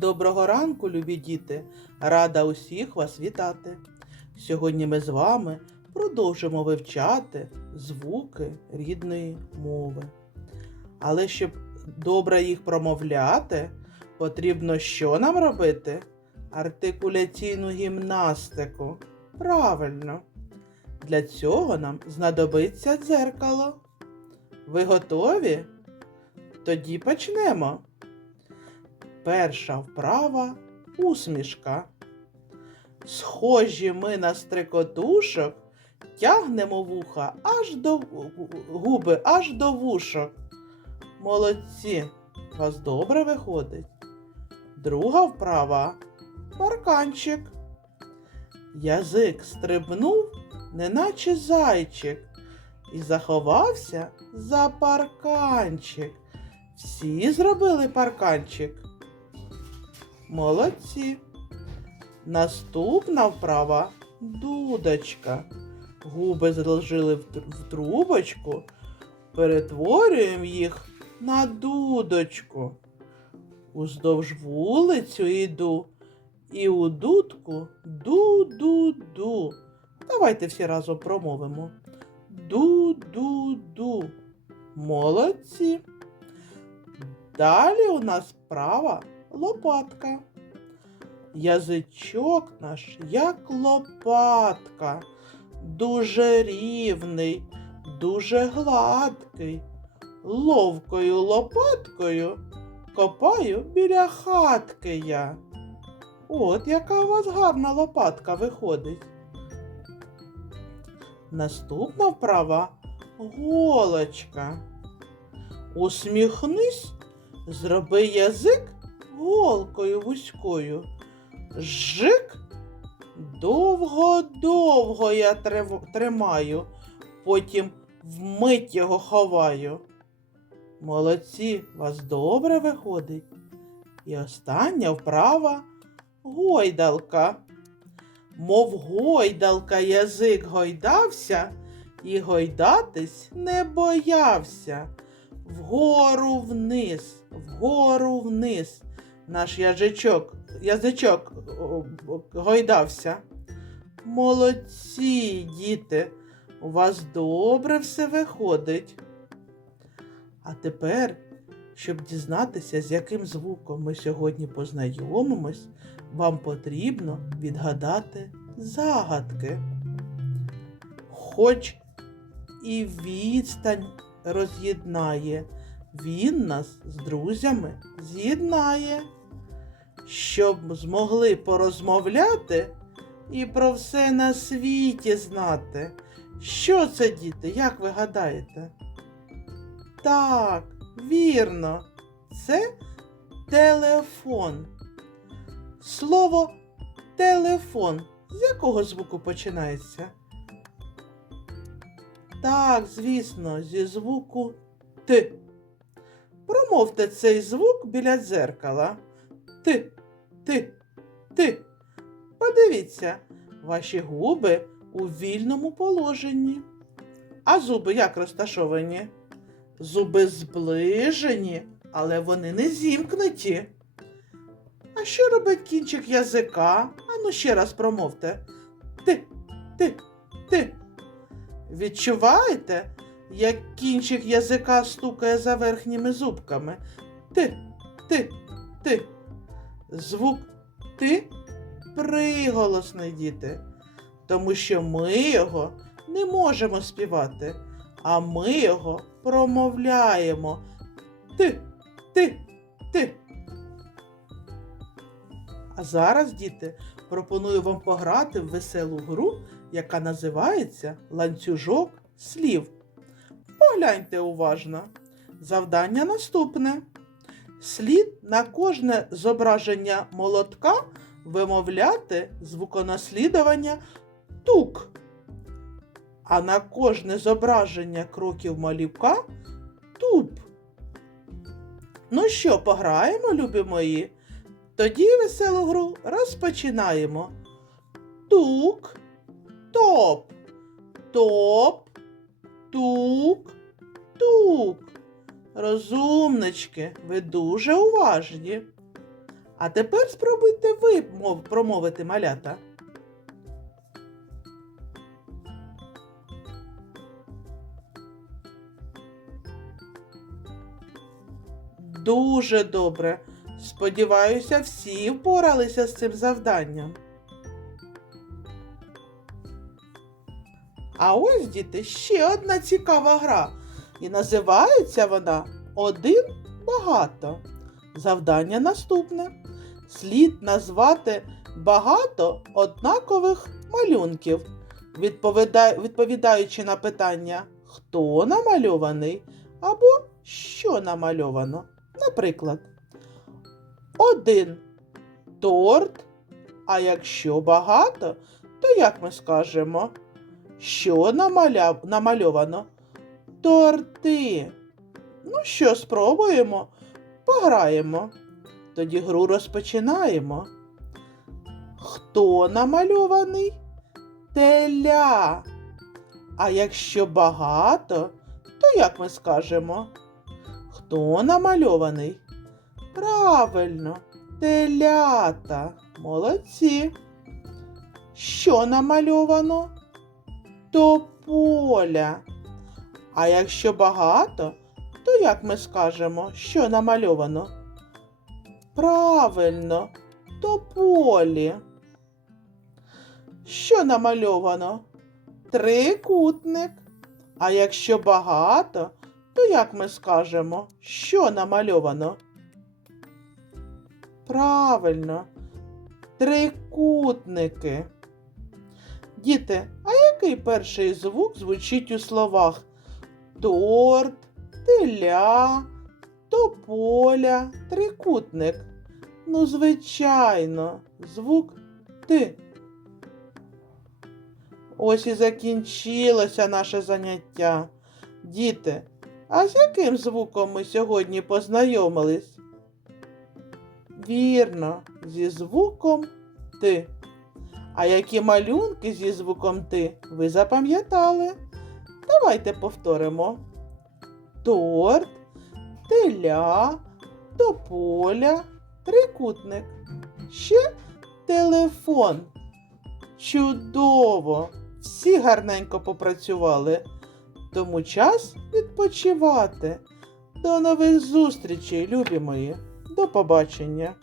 Доброго ранку, любі діти! Рада усіх вас вітати. Сьогодні ми з вами продовжимо вивчати звуки рідної мови. Але щоб добре їх промовляти, потрібно що нам робити? Артикуляційну гімнастику. Правильно. Для цього нам знадобиться дзеркало. Ви готові? Тоді почнемо. Перша вправа усмішка. Схожі ми на стрикотушок, тягнемо вуха аж до губи, аж до вушок. Молодці, у вас добре виходить. Друга вправа парканчик. Язик стрибнув, неначе зайчик, і заховався за парканчик. Всі зробили парканчик. Молодці. Наступна вправа дудочка. Губи зложили в трубочку, перетворюємо їх на дудочку. Уздовж вулицю йду, і у дудку ду-ду-ду. Давайте всі разом промовимо. Ду-ду-ду. Молодці. Далі у нас права лопатка. Язичок наш, як лопатка, дуже рівний, дуже гладкий. Ловкою лопаткою копаю біля хатки я. От яка у вас гарна лопатка виходить. Наступна вправа голочка. Усміхнись, зроби язик голкою вузькою. Жик. Довго-довго я тримаю, потім вмить його ховаю. Молодці, вас добре виходить. І остання вправа гойдалка. Мов гойдалка язик гойдався і гойдатись не боявся. Вгору вниз, вгору вниз. Наш язичок, язичок гойдався. Молодці, діти, у вас добре все виходить. А тепер, щоб дізнатися, з яким звуком ми сьогодні познайомимось, вам потрібно відгадати загадки. Хоч і відстань роз'єднає, він нас з друзями з'єднає, щоб змогли порозмовляти і про все на світі знати. Що це, діти, як ви гадаєте? Так, вірно, це телефон. Слово телефон з якого звуку починається? Так, звісно, зі звуку Т. Промовте цей звук біля дзеркала. Т, Т, Т. Подивіться, ваші губи у вільному положенні. А зуби як розташовані? Зуби зближені, але вони не зімкнуті. А що робить кінчик язика? Ану ще раз промовте. Ти, ти, ти. Відчуваєте, як кінчик язика стукає за верхніми зубками? Ти, ти, ти. Звук ти приголосний діти, тому що ми його не можемо співати, а ми його промовляємо. Ти, ти, ти. А зараз, діти, пропоную вам пограти в веселу гру, яка називається ланцюжок слів. Погляньте уважно. Завдання наступне. Слід на кожне зображення молотка вимовляти звуконаслідування тук. А на кожне зображення кроків малюка туп. Ну що, пограємо, любі мої? Тоді веселу гру розпочинаємо. Тук, топ, топ, тук, тук. Розумнички, ви дуже уважні. А тепер спробуйте ви мов- промовити малята. Дуже добре. Сподіваюся, всі впоралися з цим завданням. А ось, діти, ще одна цікава гра. І називається вона Один багато. Завдання наступне. Слід назвати багато однакових малюнків, відповідаючи на питання, хто намальований або що намальовано. Наприклад, один торт, а якщо багато, то як ми скажемо? Що намаля... намальовано? Торти. Ну що, спробуємо? Пограємо. Тоді гру розпочинаємо. Хто намальований? Теля. А якщо багато, то як ми скажемо? Хто намальований? Правильно, телята. Молодці. Що намальовано? Тополя. А якщо багато, то як ми скажемо, що намальовано? Правильно, тополі. Що намальовано? Трикутник. А якщо багато, то як ми скажемо, що намальовано? Правильно, трикутники. Діти, а який перший звук звучить у словах торт, теля, тополя, трикутник? Ну, звичайно, звук ти. Ось і закінчилося наше заняття. Діти, а з яким звуком ми сьогодні познайомились? Вірно, зі звуком ти. А які малюнки зі звуком ти ви запам'ятали? Давайте повторимо. Торт, теля, тополя, трикутник. Ще телефон. Чудово! Всі гарненько попрацювали. Тому час відпочивати. До нових зустрічей, любі мої. До побачення.